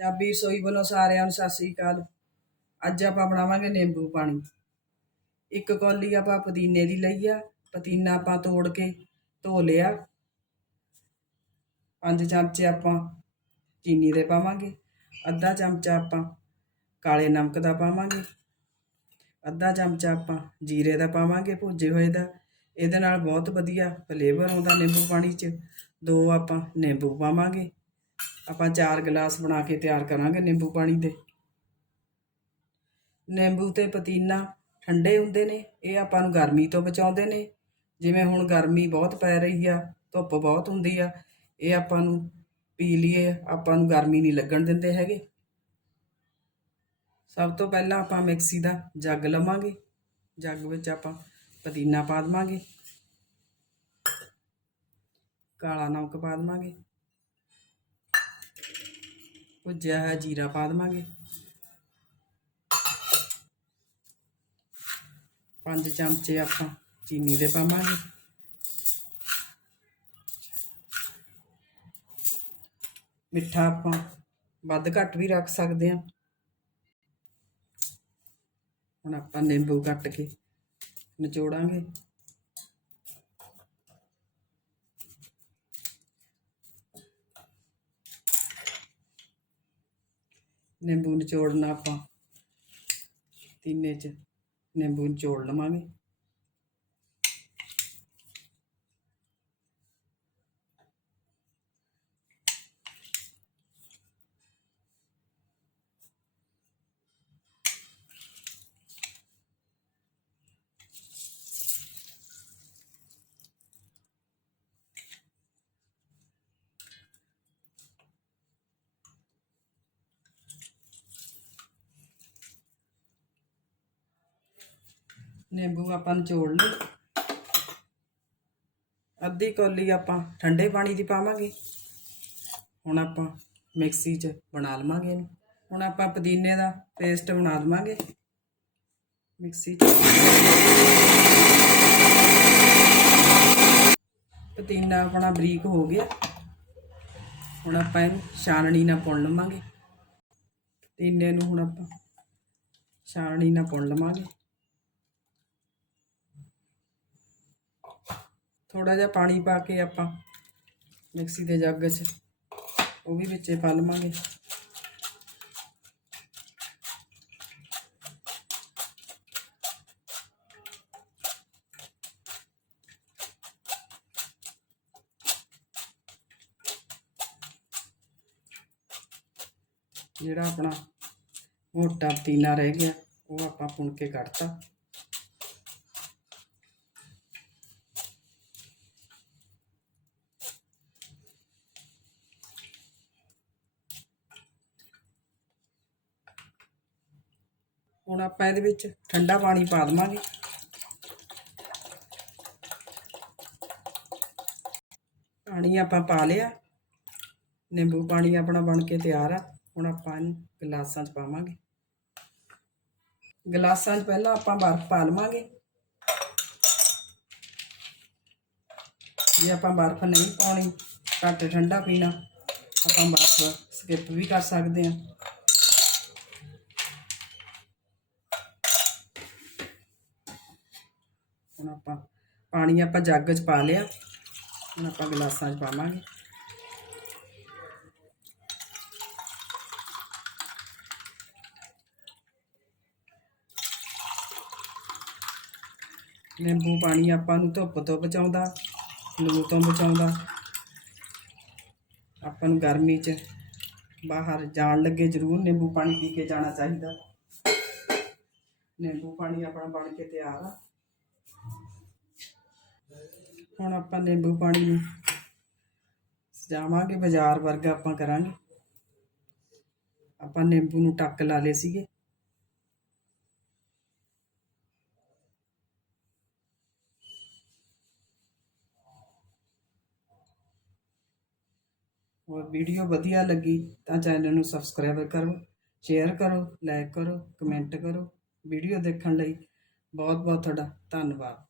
ਪੰਜਾਬੀ ਰਸੋਈ ਵੱਲੋਂ ਸਾਰਿਆਂ ਨੂੰ ਸਤਿ ਸ੍ਰੀ ਅਕਾਲ। ਅੱਜ ਆਪਾਂ ਬਣਾਵਾਂਗੇ ਨਿੰਬੂ ਪਾਣੀ। ਇੱਕ ਕੌਲੀ ਆਪਾਂ ਪੁਦੀਨੇ ਦੀ ਲਈ ਆ। ਪੁਦੀਨਾ ਆਪਾਂ ਤੋੜ ਕੇ ਧੋ ਲਿਆ। ਪੰਜ ਚਮਚੇ ਆਪਾਂ ਚੀਨੀ ਦੇ ਪਾਵਾਂਗੇ। ਅੱਧਾ ਚਮਚਾ ਆਪਾਂ ਕਾਲੇ ਨਮਕ ਦਾ ਪਾਵਾਂਗੇ। ਅੱਧਾ ਚਮਚਾ ਆਪਾਂ ਜੀਰੇ ਦਾ ਪਾਵਾਂਗੇ ਭੁੱਜੇ ਹੋਏ ਦਾ। ਇਹਦੇ ਨਾਲ ਬਹੁਤ ਵਧੀਆ ਫਲੇਵਰ ਆਉਂਦਾ ਨਿੰਬੂ ਪਾਣੀ 'ਚ। ਦੋ ਆਪਾਂ ਨਿੰਬੂ ਪਾਵਾਂਗੇ। ਆਪਾਂ ਚਾਰ ਗਲਾਸ ਬਣਾ ਕੇ ਤਿਆਰ ਕਰਾਂਗੇ ਨਿੰਬੂ ਪਾਣੀ ਦੇ ਨਿੰਬੂ ਤੇ ਪਤੀਨਾ ਠੰਡੇ ਹੁੰਦੇ ਨੇ, ਇਹ ਆਪਾਂ ਨੂੰ ਗਰਮੀ ਤੋਂ ਬਚਾਉਂਦੇ ਨੇ। ਜਿਵੇਂ ਹੁਣ ਗਰਮੀ ਬਹੁਤ ਪੈ ਰਹੀ ਆ, ਧੁੱਪ ਬਹੁਤ ਹੁੰਦੀ ਆ, ਇਹ ਆਪਾਂ ਨੂੰ ਪੀ ਲਈਏ, ਆਪਾਂ ਨੂੰ ਗਰਮੀ ਨਹੀਂ ਲੱਗਣ ਦਿੰਦੇ ਹੈਗੇ। ਸਭ ਤੋਂ ਪਹਿਲਾਂ ਆਪਾਂ ਮਿਕਸੀ ਦਾ ਜੱਗ ਲਵਾਂਗੇ, ਜੱਗ ਵਿੱਚ ਆਪਾਂ ਪੁਦੀਨਾ ਪਾ ਦੇਵਾਂਗੇ। ਕਾਲਾ ਨਮਕ ਪਾ ਦੇਵਾਂਗੇ। ਭੁੱਜਿਆ ਹੋਇਆ ਜੀਰਾ ਪਾ ਦੇਵਾਂਗੇ। ਪੰਜ ਚਮਚੇ ਆਪਾਂ ਚੀਨੀ ਦੇ ਪਾਵਾਂਗੇ। ਮਿੱਠਾ ਆਪਾਂ ਵੱਧ ਘੱਟ ਵੀ ਰੱਖ ਸਕਦੇ ਹਾਂ। ਹੁਣ ਆਪਾਂ ਨਿੰਬੂ ਕੱਟ ਕੇ ਨਿਚੋੜਾਂਗੇ। ਨਿੰਬੂ ਨਿਚੋੜਨਾ ਆਪਾਂ। ਤਿੰਨੇ ਚ ਨਿੰਬੂ ਨਿਚੋੜ ਲਵਾਂਗੇ। ਨਿੰਬੂ ਆਪਾਂ ਨਿਚੋੜ ਲਏ। ਅੱਧੀ ਕੌਲੀ ਆਪਾਂ ਠੰਡੇ ਪਾਣੀ ਦੀ ਪਾਵਾਂਗੇ। ਹੁਣ ਆਪਾਂ ਮਿਕਸੀ 'ਚ ਬਣਾ ਲਵਾਂਗੇ ਇਹਨੂੰ। ਹੁਣ ਆਪਾਂ ਪੁਦੀਨੇ ਦਾ ਪੇਸਟ ਬਣਾ ਲਵਾਂਗੇ। ਮਿਕਸੀ 'ਚ। ਪੁਦੀਨਾ ਆਪਣਾ ਬਰੀਕ ਹੋ ਗਿਆ। ਹੁਣ ਆਪਾਂ ਇਹਨੂੰ ਛਾਣਨੀ ਨਾਲ ਪੁਣ ਲਵਾਂਗੇ। ਪੁਦੀਨੇ ਨੂੰ ਹੁਣ ਆਪਾਂ ਛਾਣਨੀ ਨਾਲ ਪੁਣ ਲਵਾਂਗੇ। ਥੋੜਾ ਜਿਹਾ ਪਾਣੀ ਪਾ ਕੇ ਆਪਾਂ ਮਿਕਸੀ ਦੇ ਜੱਗ 'ਚ ਉਹ ਵੀ ਵਿੱਚੇ ਪਾ ਲਵਾਂਗੇ। ਜਿਹੜਾ ਆਪਣਾ ਮੋਟਾ ਪਤੀਲਾ ਰਹਿ ਗਿਆ, ਉਹ ਆਪਾਂ ਪੁਣ ਕੇ ਕੱਢਤਾ। ਹੁਣ ਆਪਾਂ ਇਹਦੇ ਵਿੱਚ ਠੰਡਾ ਪਾਣੀ ਪਾ ਦਵਾਂਗੇ। ਪਾਣੀ ਆਪਾਂ ਪਾ ਲਿਆ। ਨਿੰਬੂ ਪਾਣੀ ਆਪਣਾ ਬਣ ਕੇ ਤਿਆਰ ਆ। ਹੁਣ ਆਪਾਂ ਇਹਨੂੰ ਗਲਾਸਾਂ 'ਚ ਪਾਵਾਂਗੇ। ਗਲਾਸਾਂ 'ਚ ਪਹਿਲਾਂ ਆਪਾਂ ਬਰਫ਼ ਪਾ ਲਵਾਂਗੇ। ਜੇ ਆਪਾਂ ਬਰਫ਼ ਨਹੀਂ ਪਾਉਣੀ, ਘੱਟ ਠੰਡਾ ਪੀਣਾ, ਆਪਾਂ ਬਰਫ਼ ਸਕਿਪ ਵੀ ਕਰ ਸਕਦੇ ਹਾਂ। ਹੁਣ ਆਪਾਂ ਪਾਣੀ ਆਪਾਂ ਜੱਗ 'ਚ ਪਾ ਲਿਆ। ਹੁਣ ਆਪਾਂ ਗਲਾਸਾਂ 'ਚ ਪਾਵਾਂਗੇ। ਨਿੰਬੂ ਪਾਣੀ ਆਪਾਂ ਨੂੰ ਧੁੱਪ ਤੋਂ ਬਚਾਉਂਦਾ, ਲੂ ਤੋਂ ਬਚਾਉਂਦਾ। ਆਪਾਂ ਨੂੰ ਗਰਮੀ 'ਚ ਬਾਹਰ ਜਾਣ ਲੱਗੇ ਜ਼ਰੂਰ ਨਿੰਬੂ ਪਾਣੀ ਪੀ ਕੇ ਜਾਣਾ ਚਾਹੀਦਾ। ਨਿੰਬੂ ਪਾਣੀ ਆਪਣਾ ਬਣ ਕੇ ਤਿਆਰ ਆ। ਹੁਣ ਆਪਾਂ ਨਿੰਬੂ ਪਾਣੀ ਨੂੰ ਸਜਾਵਾਂਗੇ, ਬਾਜ਼ਾਰ ਵਰਗਾ ਆਪਾਂ ਕਰਾਂਗੇ। ਆਪਾਂ ਨਿੰਬੂ ਨੂੰ ਟੱਕ ਲਾ ਲਏ ਸੀਗੇ। ਔਰ ਵੀਡੀਓ ਵਧੀਆ ਲੱਗੀ ਤਾਂ ਚੈਨਲ ਨੂੰ ਸਬਸਕ੍ਰਾਈਬ ਕਰੋ, ਸ਼ੇਅਰ ਕਰੋ, ਲਾਈਕ ਕਰੋ, ਕਮੈਂਟ ਕਰੋ। ਵੀਡੀਓ ਦੇਖਣ ਲਈ ਬਹੁਤ ਬਹੁਤ ਤੁਹਾਡਾ ਧੰਨਵਾਦ।